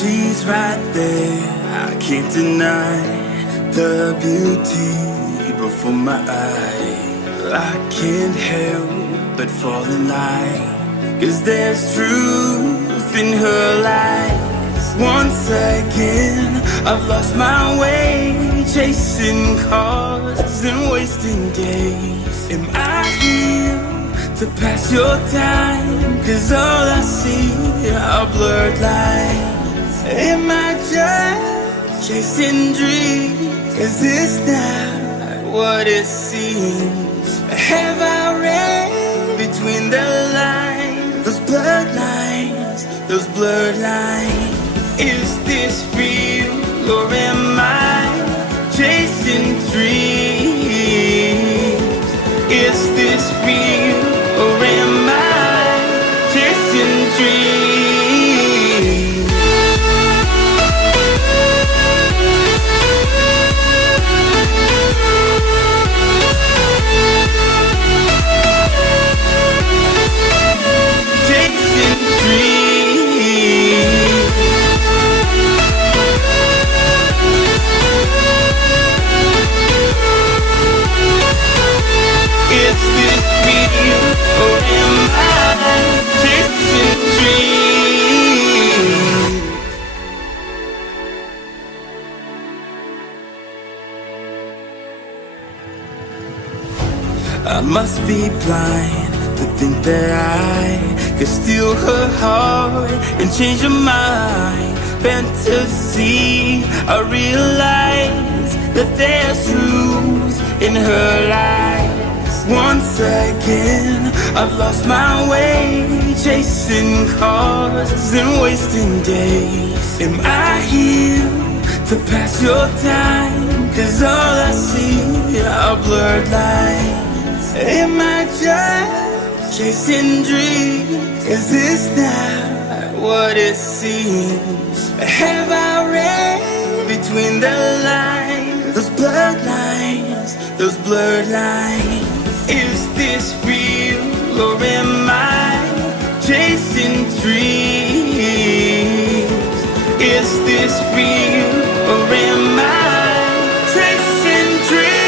she's right there. I can't deny the beauty before my eyes. I can't help but fall in line, 'cause there's truth in her lies. Once again, I've lost my way, chasing cars and wasting days. Am I here to pass your time? 'Cause all I see are blurred lines. Am I just chasing dreams? 'Cause it's not what it seems. Have I read between the lines? Those blurred lines, those blurred lines. Is this real or am I chasing dreams? Is this real or am I chasing dreams? Chasing dreams. Is this real or am I chasing dreams? I must be blind to think that I could steal her heart and change her mind. Fantasy, I realize that there's truth in her lies. Once again, I've lost my way, chasing cars and wasting days. Am I here to pass your time? 'Cause all I see are blurred lines. Am I just chasing dreams? 'Cause it's not what it seems. Have I read between the lines? Those blurred lines, those blurred lines. Is this real or am I chasing dreams? Is this real or am I chasing dreams?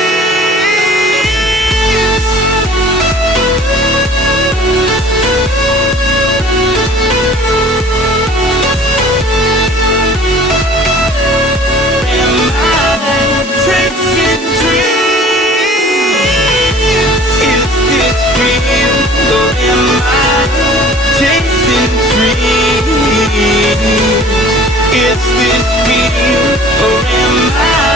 Am I chasing dreams? Is this real or am I chasing dreams? Is this real or am I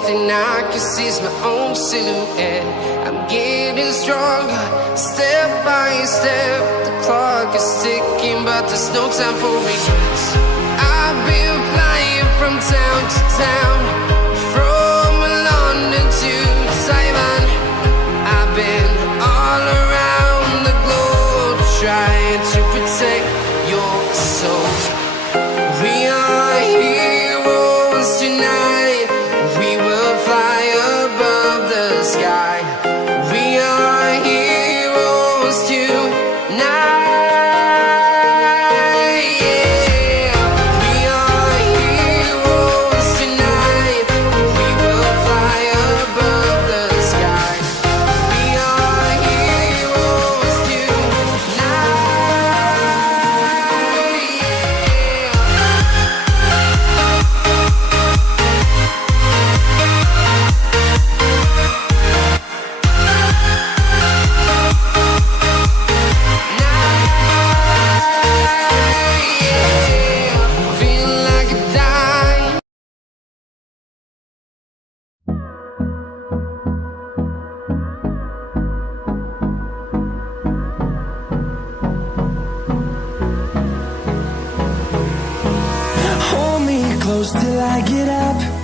thing I can see is my own silhouette. I'm getting stronger, step by step. The clock is ticking, but there's no time for regrets. I've been flying from town to town, from London to Taiwan. I've been all around the globe, trying to protect your soul. We are heroes tonight. We will fly above the sky. We are heroes tonight. Yeah. We are heroes tonight. We will fly above the sky. We are heroes tonight. Feel like a dime. Hold me close till I get up.